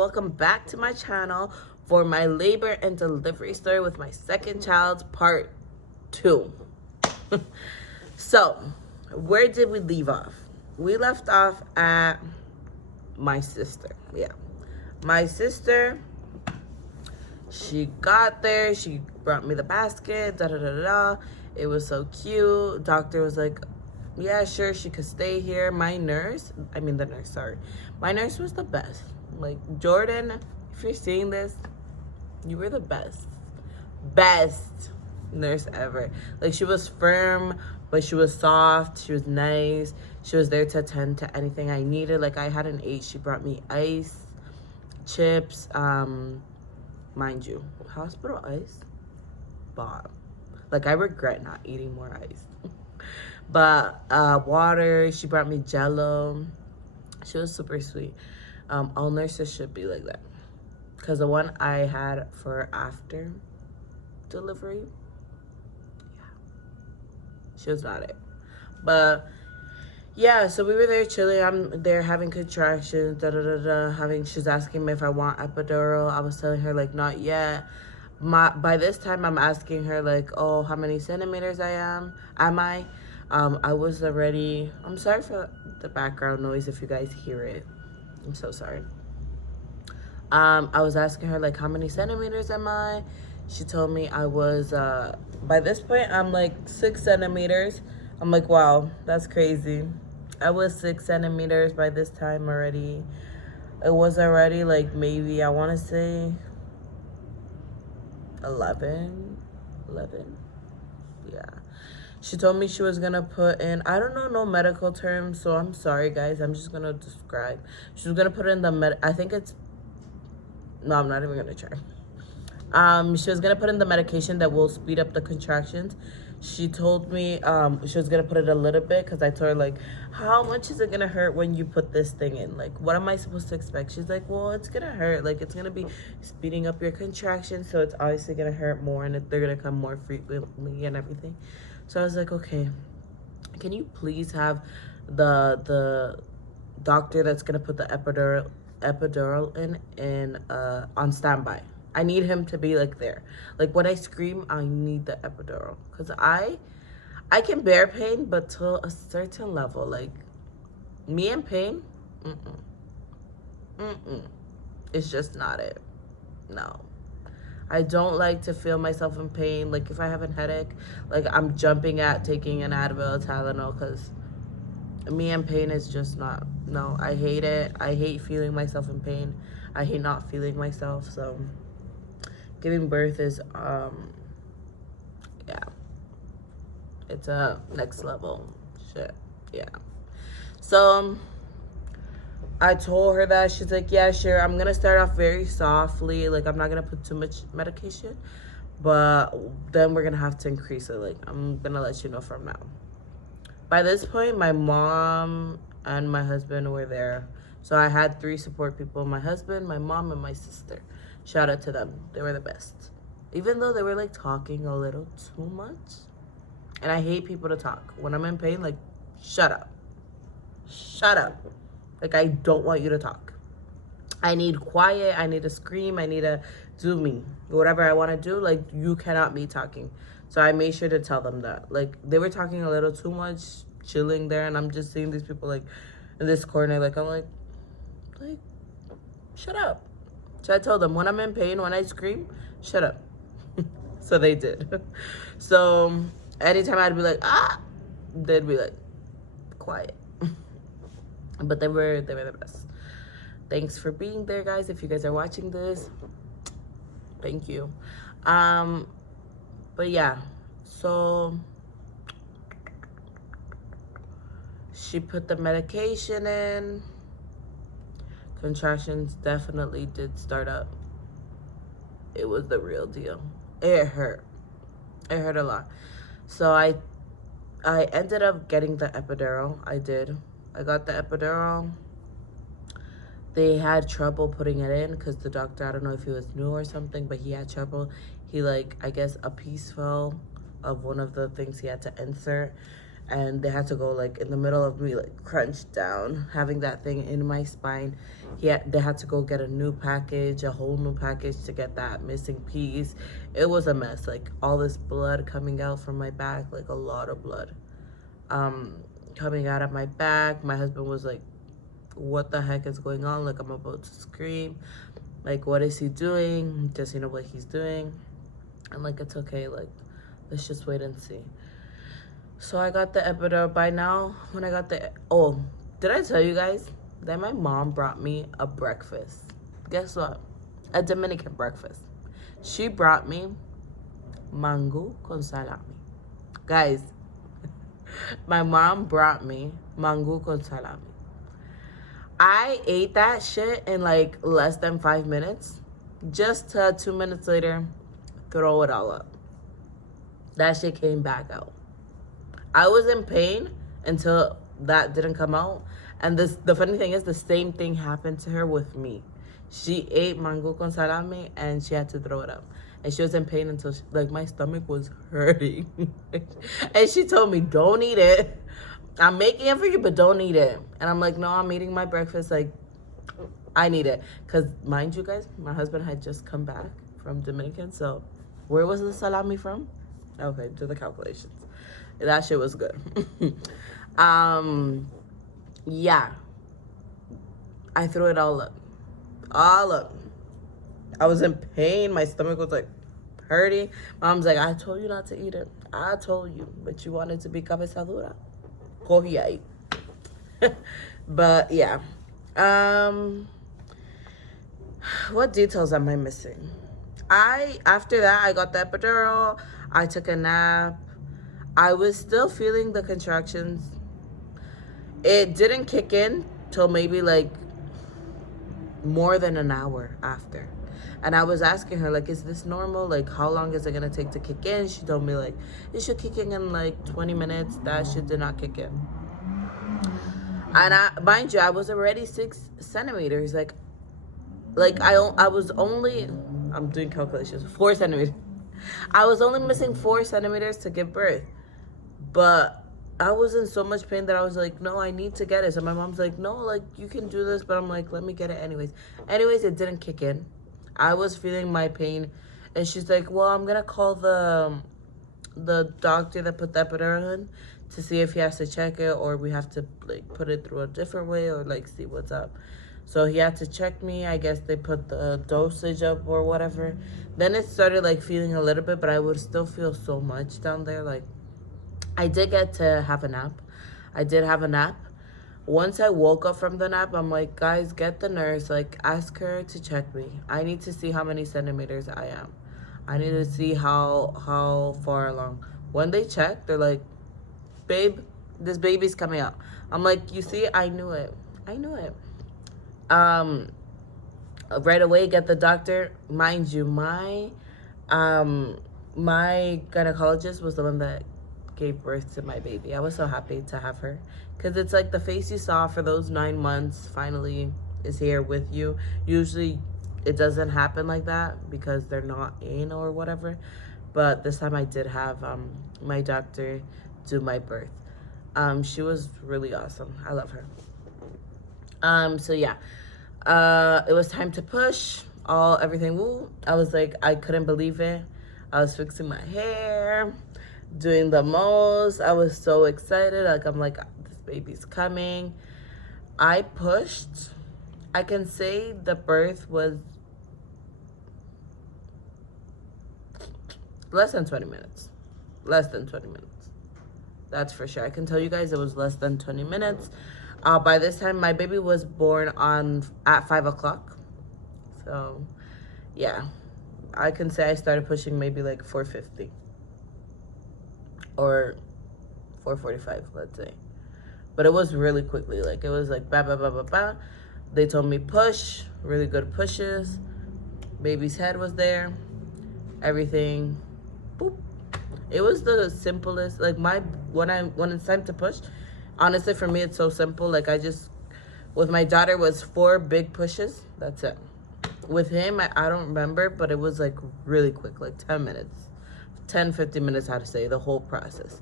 welcome back to my channel for my labor and delivery story with my second child, part 2. So, where did we leave off? We left off at my sister. Yeah, my sister, she got there, she brought me the basket, da-da-da-da. It was so cute. Doctor was like, yeah, sure, she could stay here. My nurse was the best. Like, Jordan, if you're seeing this, you were the best nurse ever. Like, she was firm, but she was soft, she was nice, she was there to attend to anything I needed. Like, I hadn't ate, she brought me ice, chips, mind you, hospital ice, bomb. Like, I regret not eating more ice. But water, she brought me Jello. She was super sweet. All nurses should be like that. Because the one I had for after delivery, yeah, she was not it. But yeah, so we were there chilling. I'm there having contractions, she's asking me if I want epidural. I was telling her, like, not yet. By this time, I'm asking her, like, oh, how many centimeters am I? I was already, I'm sorry for the background noise if you guys hear it. I'm so sorry. I was asking her, like, how many centimeters am I? She told me I was, by this point, I'm like 6 centimeters. I'm like, wow, that's crazy. I was 6 centimeters by this time already. It was already, like, maybe, I want to say 11. Yeah. She told me she was gonna put in, I don't know no medical terms, so I'm sorry guys, I'm just gonna describe. She was gonna put in the I think it's, no, I'm not even gonna try. She was gonna put in the medication that will speed up the contractions. She told me she was gonna put it a little bit, because I told her, like, how much is it gonna hurt when you put this thing in? Like, what am I supposed to expect? She's like, well, it's gonna hurt. Like, it's gonna be speeding up your contractions, so it's obviously gonna hurt more, and they're gonna come more frequently and everything. So I was like, okay, can you please have the doctor that's gonna put the epidural in on standby? I need him to be, like, there. Like, when I scream, I need the epidural, because I can bear pain, but to a certain level. Like, me and pain, it's just not it. No. I don't like to feel myself in pain. Like, if I have a headache, like, I'm jumping at taking an Advil, Tylenol, because me and pain is just not, no, I hate it. I hate feeling myself in pain. I hate not feeling myself. So giving birth is, yeah, it's a next level shit. Yeah. So I told her that. She's like, yeah, sure. I'm going to start off very softly. Like, I'm not going to put too much medication. But then we're going to have to increase it. Like, I'm going to let you know from now. By this point, my mom and my husband were there. So I had 3 support people. My husband, my mom, and my sister. Shout out to them. They were the best. Even though they were, like, talking a little too much. And I hate people to talk. When I'm in pain, like, shut up. Shut up. Like, I don't want you to talk. I need quiet. I need to scream. I need to do me. Whatever I want to do, like, you cannot be talking. So I made sure to tell them that. Like, they were talking a little too much, chilling there, and I'm just seeing these people, like, in this corner. Like, I'm like, shut up. So I told them, when I'm in pain, when I scream, shut up. So they did. So anytime I'd be like, ah, they'd be like, quiet. But they were the best. Thanks for being there, guys. If you guys are watching this, thank you. But yeah, so she put the medication in. Contractions definitely did start up. It was the real deal. It hurt. It hurt a lot. So I ended up getting the epidural. I did. I got the epidural. They had trouble putting it in because the doctor, I don't know if he was new or something, but he had trouble. He, like, I guess a piece fell of one of the things he had to insert. and they had to go like in the middle of me like crunched down having that thing in my spine. They had to go get a whole new package to get that missing piece. It was a mess, like all this blood coming out from my back, like a lot of blood coming out of my back. My husband was like, what the heck is going on? Like, I'm about to scream. Like, what is he doing? Does he know what he's doing? I'm like, it's okay, like, let's just wait and see. So I got the epidural. By now, when I got did I tell you guys that my mom brought me a breakfast? Guess what? A Dominican breakfast. She brought me mango con salami. Guys, my mom brought me mango con salami. I ate that shit in like less than 5 minutes, just to 2 minutes later throw it all up. That shit came back out. I was in pain until that didn't come out. And the funny thing is, the same thing happened to her with me. She ate mango con salami and she had to throw it up. And she was in pain until my stomach was hurting. And she told me, don't eat it. I'm making it for you, but don't eat it. And I'm like, no, I'm eating my breakfast. Like, I need it. Because mind you guys, my husband had just come back from Dominican. So where was the salami from? Okay, do the calculations. That shit was good. Yeah. I threw it all up. All up. I was in pain. My stomach was like hurting. Mom's like, I told you not to eat it. I told you. But you wanted to be cabezadura. Coge ahí. But yeah. What details am I missing? After that, I got the epidural. I took a nap. I was still feeling the contractions. It didn't kick in till maybe like more than an hour after. And I was asking her, like, is this normal? Like, how long is it going to take to kick in? She told me, like, it should kick in like 20 minutes. That shit did not kick in. And mind you, I was already 6 centimeters. Like I was only, I'm doing calculations, 4 centimeters. I was only missing 4 centimeters to give birth. But I was in so much pain that I was like, no, I need to get it. So my mom's like, no, like, you can do this. But I'm like, let me get it anyways. Anyways, it didn't kick in. I was feeling my pain. And she's like, well, I'm going to call the doctor that put the epidural in to see if he has to check it, or we have to, like, put it through a different way, or, like, see what's up. So he had to check me. I guess they put the dosage up or whatever. Then it started, like, feeling a little bit, but I would still feel so much down there. Like, I did get to have a nap. I did have a nap. Once I woke up from the nap, I'm like, guys, get the nurse. Like, ask her to check me. I need to see how many centimeters I am. I need to see how far along. When they check, they're like, babe, this baby's coming out. I'm like, you see, I knew it. Right away, get the doctor. Mind you, my gynecologist was the one that gave birth to my baby. I was so happy to have her, because it's like the face you saw for those 9 months finally is here with you. Usually it doesn't happen like that because they're not in or whatever, but this time I did have my doctor do my birth. She was really awesome. I love her. So yeah, it was time to push everything. Woo. I was like, I couldn't believe it. I was fixing my hair, doing the most. I was so excited. Like, I'm like, this baby's coming. I pushed. I can say the birth was less than 20 minutes. Less than 20 minutes. That's for sure. I can tell you guys it was less than 20 minutes. By this time, my baby was born at 5 o'clock. So, yeah. I can say I started pushing maybe like 4:50. Or 4:45, let's say. But it was really quickly. Like, it was like, ba, ba, ba, ba, ba. They told me push. Really good pushes. Baby's head was there. Everything. Boop. It was the simplest. Like, when it's time to push, honestly, for me, it's so simple. Like, with my daughter, was 4 big pushes. That's it. With him, I don't remember, but it was like really quick, like 10 minutes. 10, 15 minutes, how to say, the whole process.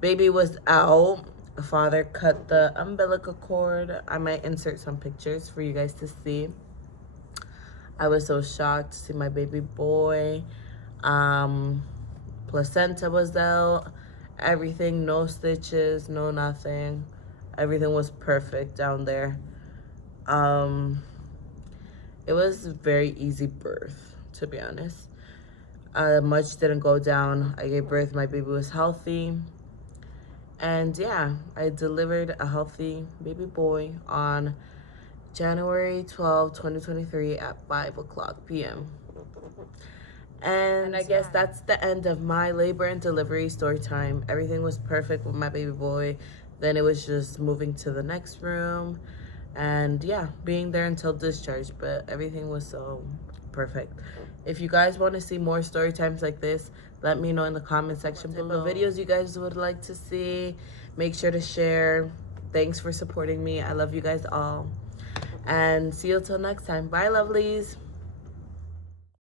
Baby was out. Father cut the umbilical cord. I might insert some pictures for you guys to see. I was so shocked to see my baby boy. Placenta was out. Everything, no stitches, no nothing. Everything was perfect down there. It was a very easy birth, to be honest. Much didn't go down. I gave birth, my baby was healthy. And yeah, I delivered a healthy baby boy on January 12, 2023 at 5:00 p.m. And I guess that's the end of my labor and delivery story time. Everything was perfect with my baby boy. Then it was just moving to the next room and yeah, being there until discharge, but everything was so perfect. If you guys want to see more story times like this, let me know in the comment section below. What videos you guys would like to see. Make sure to share. Thanks for supporting me. I love you guys all. And see you till next time. Bye, lovelies.